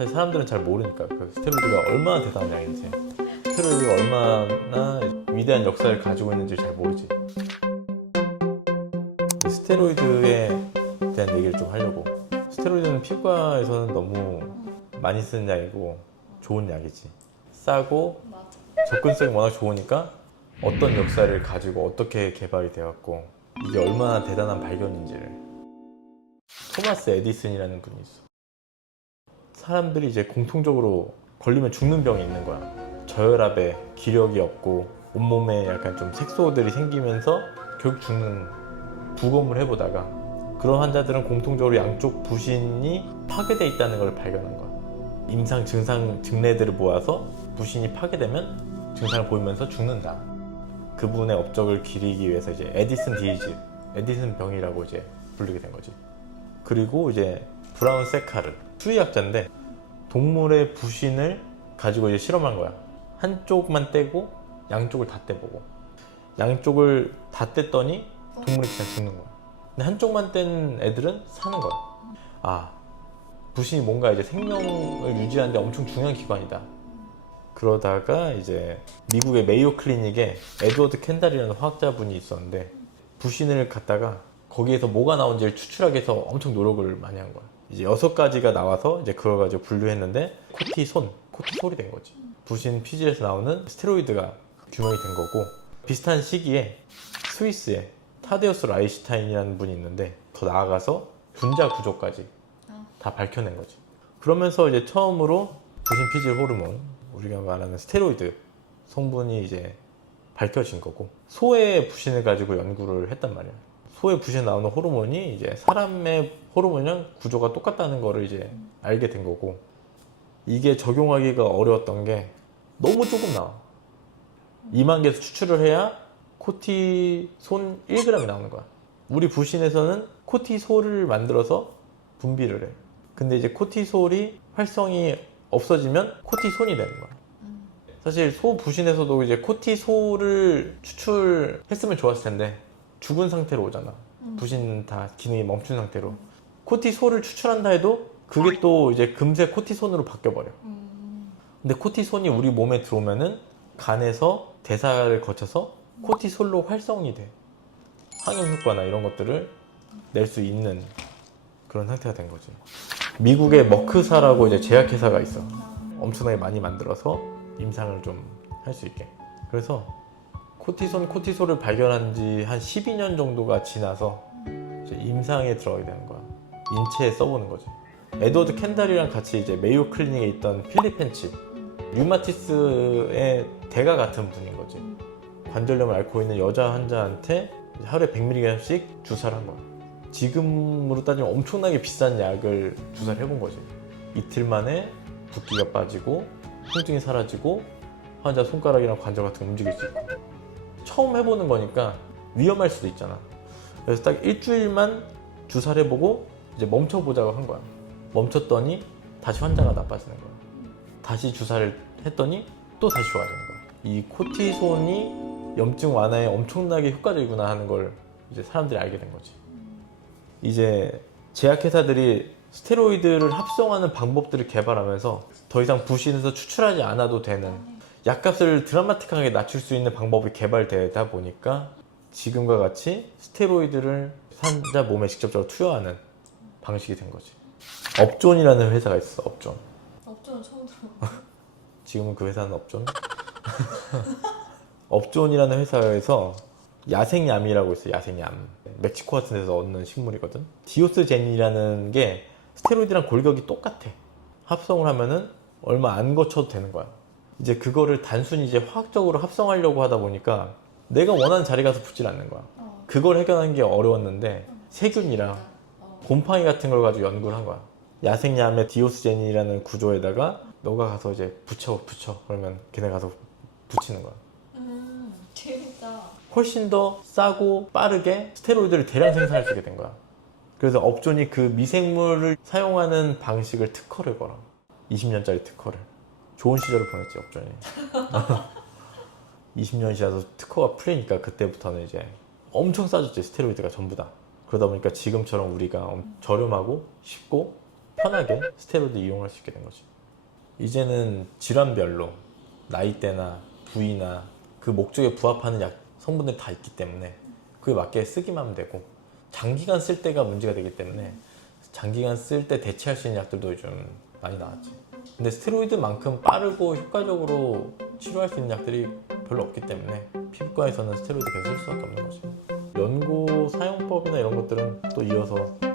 사실 사람들은 잘 모르니까 그 스테로이드가 얼마나 대단한 약인지, 스테로이드가 얼마나 위대한 역사를 가지고 있는지 잘 모르지. 스테로이드에 대한 얘기를 좀 하려고. 스테로이드는 피부과에서는 너무 많이 쓰는 약이고 좋은 약이지. 싸고 접근성이 워낙 좋으니까 어떤 역사를 가지고 어떻게 개발이 되었고 이게 얼마나 대단한 발견인지를. 토마스 에디슨이라는 분이 있어. 사람들이 이제 공통적으로 걸리면 죽는 병이 있는 거야. 저혈압에 기력이 없고 온몸에 약간 좀 색소들이 생기면서 결국 죽는, 부검을 해보다가 그런 환자들은 공통적으로 양쪽 부신이 파괴되어 있다는 걸 발견한 거야. 임상 증상 증례들을 모아서 부신이 파괴되면 증상을 보이면서 죽는다. 그분의 업적을 기리기 위해서 이제 에디슨 디지즈, 에디슨 병이라고 이제 부르게 된 거지. 그리고 이제 브라운 세카르, 수의학자인데 동물의 부신을 가지고 이제 실험한 거야. 한쪽만 떼고 양쪽을 다 떼보고, 양쪽을 다 뗐더니 동물이 그냥 죽는 거야. 근데 한쪽만 뗀 애들은 사는 거야. 아, 부신이 뭔가 이제 생명을 유지하는데 엄청 중요한 기관이다. 그러다가 이제 미국의 메이오 클리닉에 에드워드 켄달이라는 화학자분이 있었는데 부신을 갖다가 거기에서 뭐가 나온지를 추출하기 위해서 엄청 노력을 많이 한 거야. 이제 6가지가 나와서 이제 그걸 가지고 분류했는데 코티솔이 된 거지. 부신 피질에서 나오는 스테로이드가 규명이 된 거고, 비슷한 시기에 스위스에 타데우스 라이슈타인이라는 분이 있는데 더 나아가서 분자 구조까지 다 밝혀낸 거지. 그러면서 이제 처음으로 부신 피질 호르몬, 우리가 말하는 스테로이드 성분이 이제 밝혀진 거고, 소의 부신을 가지고 연구를 했단 말이야. 소의 부신에 나오는 호르몬이 이제 사람의 호르몬이랑 구조가 똑같다는 거를 이제 알게 된 거고, 이게 적용하기가 어려웠던 게 너무 조금 나와. 2만 개에서 추출을 해야 코티손 1g이 나오는 거야. 우리 부신에서는 코티솔을 만들어서 분비를 해. 근데 이제 코티솔이 활성이 없어지면 코티손이 되는 거야. 사실 소 부신에서도 이제 코티솔을 추출했으면 좋았을 텐데 죽은 상태로 오잖아. 부신 다 기능이 멈춘 상태로. 코티솔을 추출한다 해도 그게 또 이제 금세 코티손으로 바뀌어버려. 근데 코티손이 우리 몸에 들어오면은 간에서 대사를 거쳐서 코티솔로 활성이 돼. 항염 효과나 이런 것들을 낼 수 있는 그런 상태가 된 거지. 미국의 머크사라고 이제 제약회사가 있어. 엄청나게 많이 만들어서 임상을 좀 할 수 있게. 그래서 코티솔을 발견한 지 한 12년 정도가 지나서 이제 임상에 들어가게 되는 거야. 인체에 써보는 거지. 에드워드 켄달이랑 같이 이제 메이오 클리닉에 있던 필립 헨치, 류마티스의 대가 같은 분인 거지. 관절염을 앓고 있는 여자 환자한테 하루에 100mg씩 주사를 한 거야. 지금으로 따지면 엄청나게 비싼 약을 주사를 해본 거지. 이틀 만에 붓기가 빠지고 통증이 사라지고 환자 손가락이랑 관절 같은 거 움직일 수 있고. 처음 해보는 거니까 위험할 수도 있잖아. 그래서 딱 일주일만 주사를 해보고 이제 멈춰보자고 한 거야. 멈췄더니 다시 환자가 나빠지는 거야. 다시 주사를 했더니 또 다시 좋아지는 거야. 이 코티손이 염증 완화에 엄청나게 효과적이구나 하는 걸 이제 사람들이 알게 된 거지. 이제 제약회사들이 스테로이드를 합성하는 방법들을 개발하면서 더 이상 부신에서 추출하지 않아도 되는, 약값을 드라마틱하게 낮출 수 있는 방법이 개발되다 보니까 지금과 같이 스테로이드를 환자 몸에 직접적으로 투여하는 방식이 된 거지. 업존이라는 회사가 있어. 업존. 업종은 처음 들어. 지금은 그 회사는 업존. 업존이라는 회사에서 야생얌이라고 있어. 야생얌. 멕시코 같은 데서 얻는 식물이거든. 디오스제닌이라는 게 스테로이드랑 골격이 똑같아. 합성을 하면은 얼마 안 거쳐도 되는 거야. 이제 그거를 단순히 이제 화학적으로 합성하려고 하다 보니까 내가 원하는 자리 가서 붙질 않는 거야. 그걸 해결하는 게 어려웠는데 세균이랑 곰팡이 같은 걸 가지고 연구를 한 거야. 야생얌의 디오스제닌이라는 구조에다가 너가 가서 이제 붙여 그러면 걔네 가서 붙이는 거야. 재밌다. 훨씬 더 싸고 빠르게 스테로이드를 대량 생산할 수 있게 된 거야. 그래서 업존이 그 미생물을 사용하는 방식을 특허를 걸어. 20년짜리 특허를. 좋은 시절을 보냈지, 업존이. 20년이 지나서 특허가 풀리니까 그때부터는 이제 엄청 싸졌지, 스테로이드가 전부 다. 그러다 보니까 지금처럼 우리가 저렴하고 쉽고 편하게 스테로이드 이용할 수 있게 된 거죠. 이제는 질환별로 나이대나 부위나 그 목적에 부합하는 약 성분들이 다 있기 때문에 그에 맞게 쓰기만 하면 되고, 장기간 쓸 때가 문제가 되기 때문에 장기간 쓸 때 대체할 수 있는 약들도 요즘 많이 나왔지. 근데 스테로이드만큼 빠르고 효과적으로 치료할 수 있는 약들이 별로 없기 때문에 피부과에서는 스테로이드 계속 쓸 수밖에 없는 거죠. 연고 사용법이나 이런 것들은 또 이어서